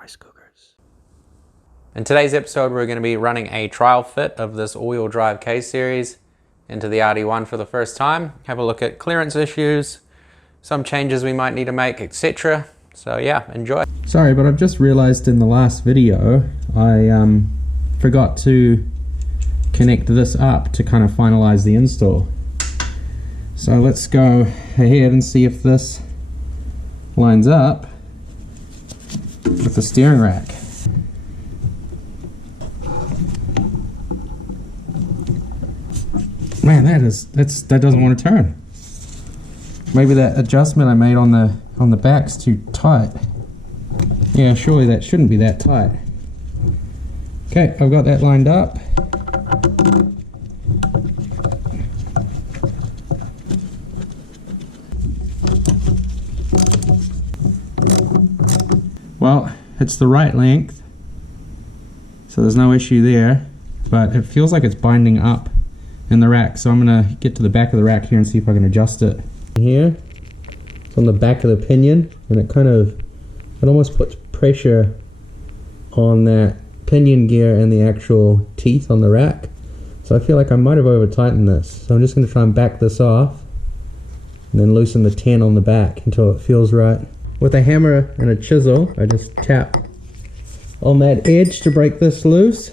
rice cookers. In today's episode, we're going to be running a trial fit of this all-wheel drive K-Series into the RD1 for the first time. Have a look at clearance issues, some changes we might need to make, etc. So yeah, enjoy. Sorry, but I've just realized in the last video, I forgot to connect this up to kind of finalize the install. So let's go ahead and see if this lines up with the steering rack. Man, that doesn't want to turn. Maybe that adjustment I made on the back's too tight. Yeah, surely that shouldn't be that tight. Okay, I've got that lined up. Well, it's the right length, so there's no issue there, but it feels like it's binding up in the rack, so I'm gonna get to the back of the rack here and see if I can adjust it. Here, it's on the back of the pinion, and it almost puts pressure on that pinion gear and the actual teeth on the rack. So I feel like I might have over tightened this. So I'm just gonna try and back this off and then loosen the 10 on the back until it feels right. With a hammer and a chisel, I just tap on that edge to break this loose.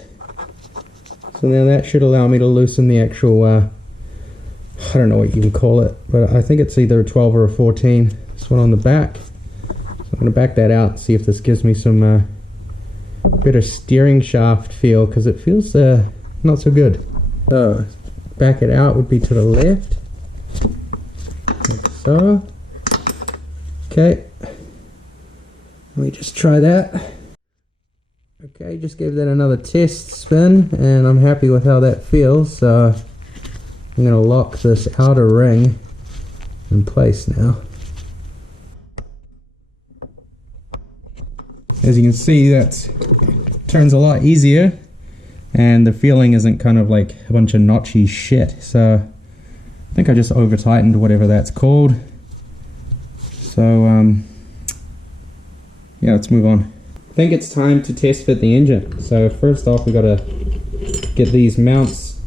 So now that should allow me to loosen the actual, I don't know what you can call it, but I think it's either a 12 or a 14. This one on the back. So I'm going to back that out and see if this gives me some better steering shaft feel, because it feels not so good. So back it out would be to the left, like so. Okay, let me just try that. Okay, just gave that another test spin, and I'm happy with how that feels, so I'm going to lock this outer ring in place now. As you can see, that turns a lot easier, and the feeling isn't kind of like a bunch of notchy shit, so I think I just over tightened whatever that's called. So yeah, let's move on. I think it's time to test fit the engine. So first off, we got to get these mounts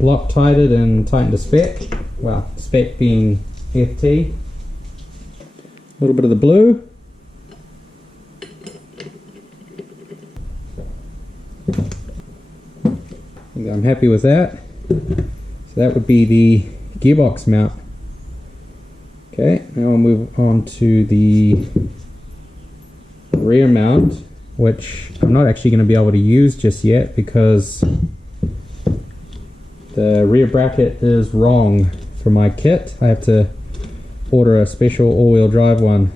Loctited and tightened to spec. Well, spec being FT. A little bit of the blue. I'm happy with that. So that would be the gearbox mount. Okay, now I'll move on to the rear mount, which I'm not actually going to be able to use just yet because the rear bracket is wrong for my kit. I have to order a special all-wheel drive one.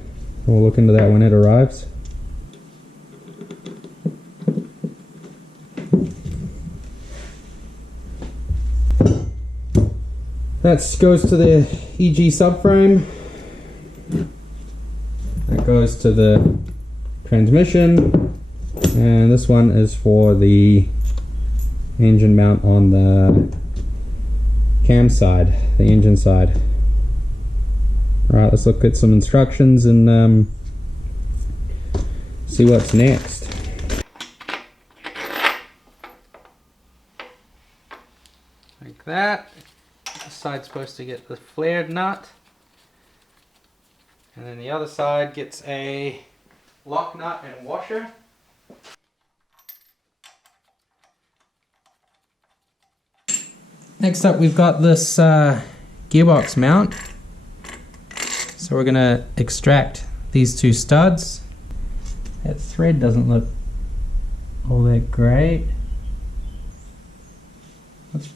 We'll look into that when it arrives. That goes to the EG subframe. That goes to the transmission, and this one is for the engine mount on the cam side, the engine side. Alright, let's look at some instructions and see what's next. Like that. This side's supposed to get the flared nut, and then the other side gets a lock nut and washer. Next up, we've got this gearbox mount. So we're going to extract these two studs. That thread doesn't look all that great.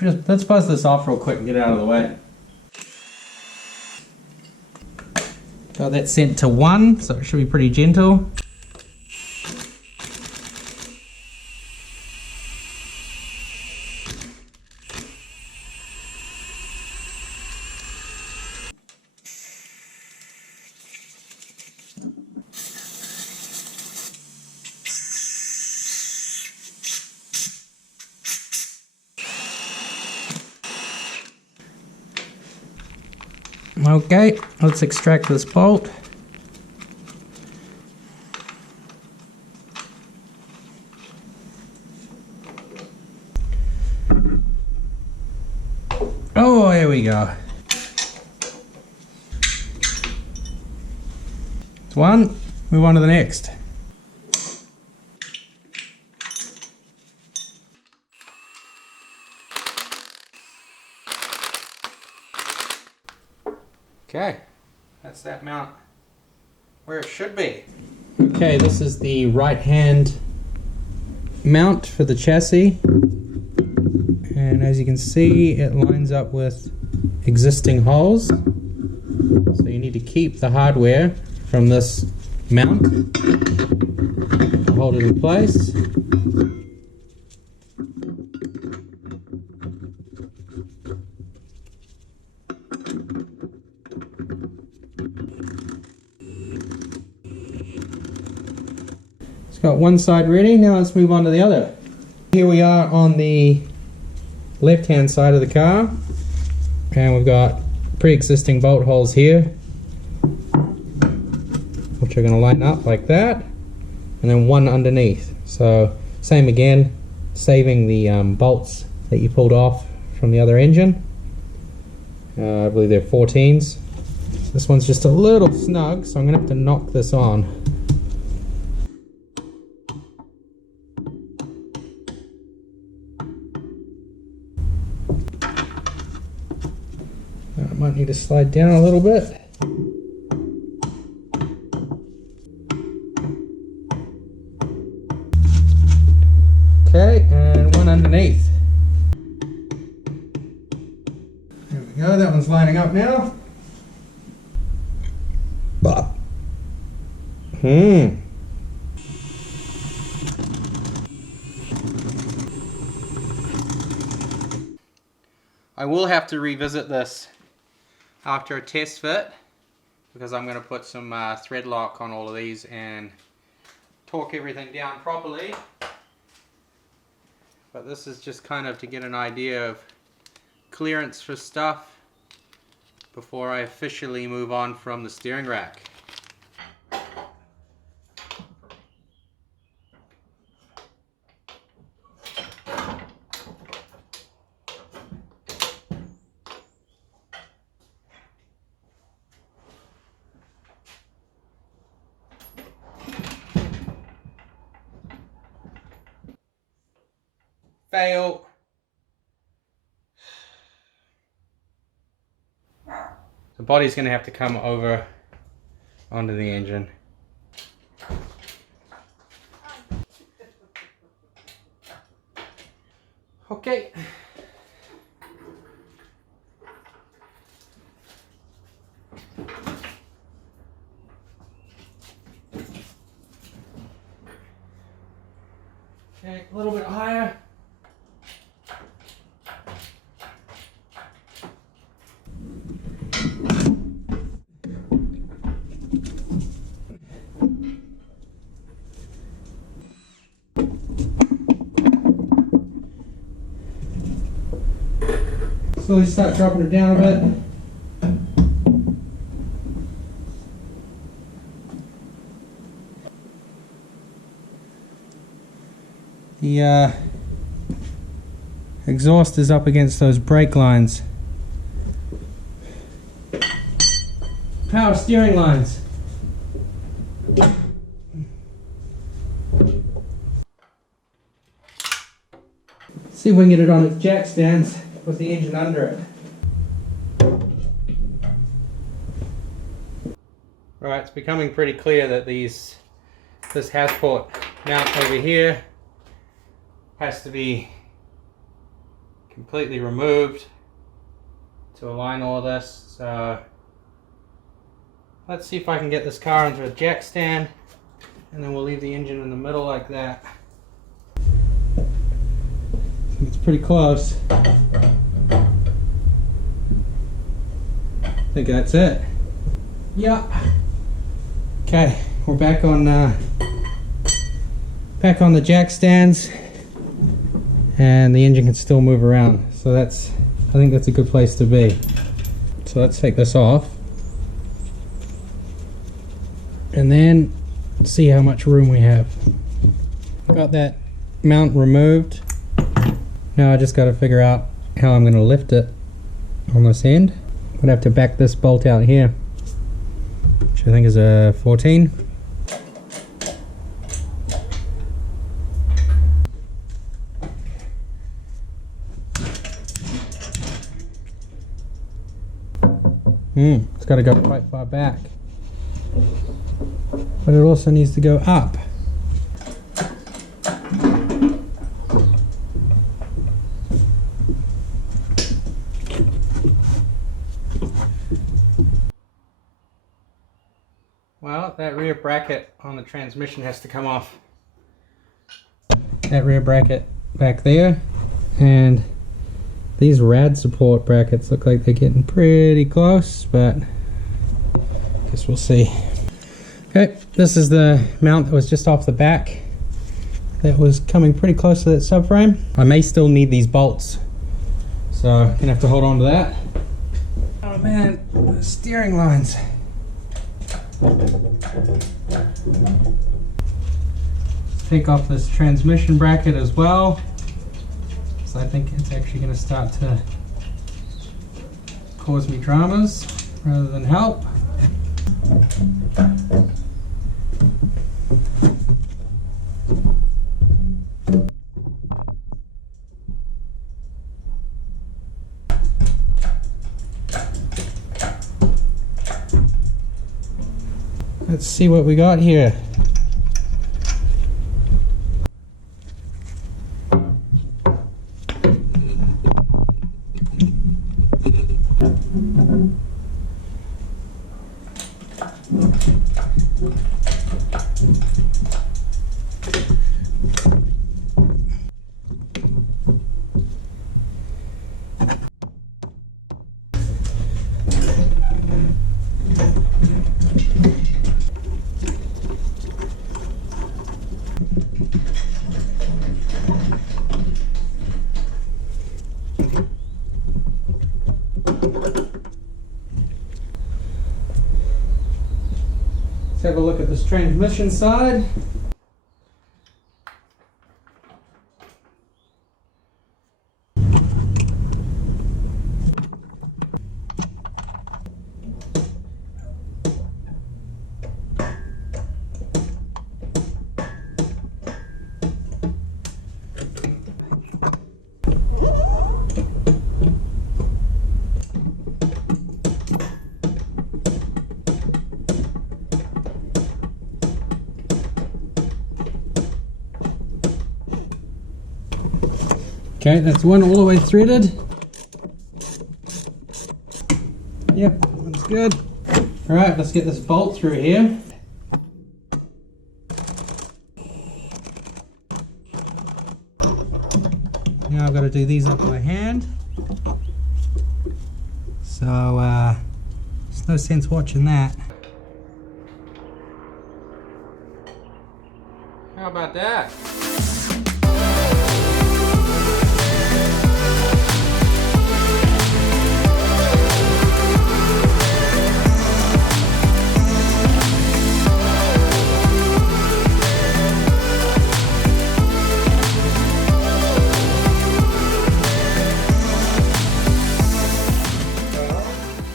Let's buzz this off real quick and get it out of the way. Got that sent to 1, so it should be pretty gentle. Okay, let's extract this bolt. There we go. It's one, move on to the next. Okay, that's that mount where it should be. Okay, this is the right hand mount for the chassis, and as you can see it lines up with existing holes, so you need to keep the hardware from this mount, hold it in place. It's got one side ready, now let's move on to the other. Here we are on the left hand side of the car, and we've got pre-existing bolt holes here, which are going to line up like that, and then one underneath. So same again, saving the bolts that you pulled off from the other engine. I believe they're 14s. This one's just a little snug, so I'm going to have to knock this on. Might need to slide down a little bit. Okay, and one underneath. There we go, that one's lining up now. I will have to revisit this after a test fit, because I'm going to put some thread lock on all of these and torque everything down properly. But this is just kind of to get an idea of clearance for stuff before I officially move on from the steering rack. Fail. The body's going to have to come over onto the engine. Okay. Okay, a little bit higher. Slowly start dropping it down a bit. The exhaust is up against those brake lines. Power steering lines. See if we can get it on its jack stands with the engine under it. Right, it's becoming pretty clear that this hasport mount over here has to be completely removed to align all of this. So let's see if I can get this car onto a jack stand, and then we'll leave the engine in the middle like that. It's pretty close. I think that's it. Yeah. Okay, we're back on the jack stands, and the engine can still move around. So I think that's a good place to be. So let's take this off, and then see how much room we have. Got that mount removed. Now I just got to figure out how I'm going to lift it on this end. Would have to back this bolt out here, which I think is a 14. It's got to go quite far back, but it also needs to go up. Well, that rear bracket on the transmission has to come off. That rear bracket back there, and these rad support brackets look like they're getting pretty close, but I guess we'll see. Okay, this is the mount that was just off the back. That was coming pretty close to that subframe. I may still need these bolts, so I'm gonna have to hold on to that. Oh man, the steering lines. Take off this transmission bracket as well. So I think it's actually going to start to cause me dramas rather than help. Let's see what we got here. Let's have a look at this transmission side. Okay, that's one all the way threaded. Yep, that's good. Alright, let's get this bolt through here. Now I've got to do these up by hand. So, there's no sense watching that. How about that?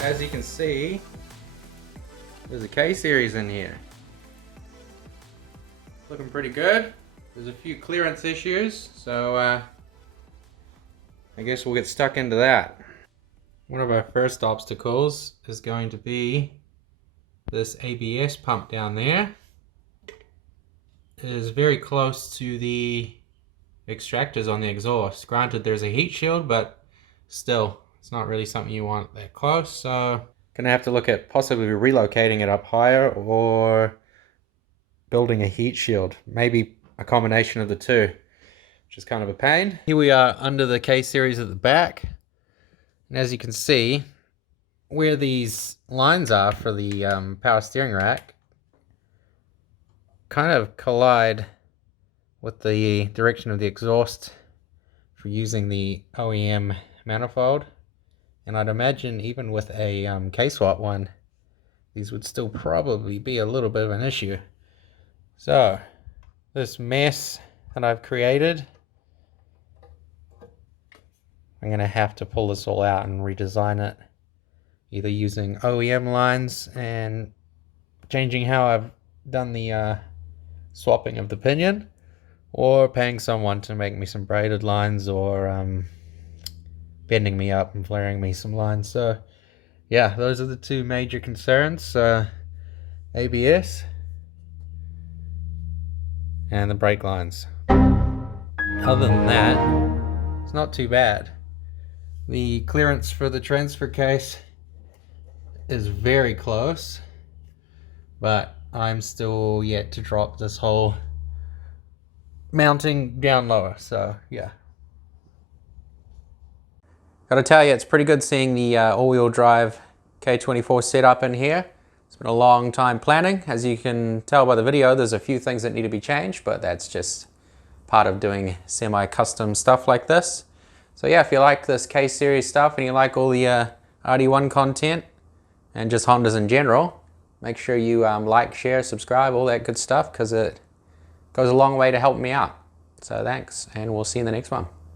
As you can see, there's a K series in here. Looking pretty good. There's a few clearance issues, so I guess we'll get stuck into that. One of our first obstacles is going to be this ABS pump down there. It is very close to the extractors on the exhaust. Granted, there's a heat shield, but still, it's not really something you want that close, so gonna have to look at possibly relocating it up higher or building a heat shield. Maybe a combination of the two, which is kind of a pain. Here we are under the K series at the back, and as you can see, where these lines are for the power steering rack kind of collide with the direction of the exhaust for using the OEM manifold. And I'd imagine even with a K-swap one, these would still probably be a little bit of an issue. So, this mess that I've created, I'm going to have to pull this all out and redesign it, either using OEM lines and changing how I've done the swapping of the pinion, or paying someone to make me some braided lines, or bending me up and flaring me some lines. So yeah, those are the two major concerns, ABS and the brake lines. Other than that, it's not too bad. The clearance for the transfer case is very close, but I'm still yet to drop this whole mounting down lower, so yeah. Gotta tell you, it's pretty good seeing the all-wheel drive K24 setup in here. It's been a long time planning. As you can tell by the video, there's a few things that need to be changed, but that's just part of doing semi-custom stuff like this. So yeah, if you like this K-series stuff and you like all the RD1 content and just Hondas in general, make sure you like, share, subscribe, all that good stuff, because it goes a long way to help me out. So thanks, and we'll see you in the next one.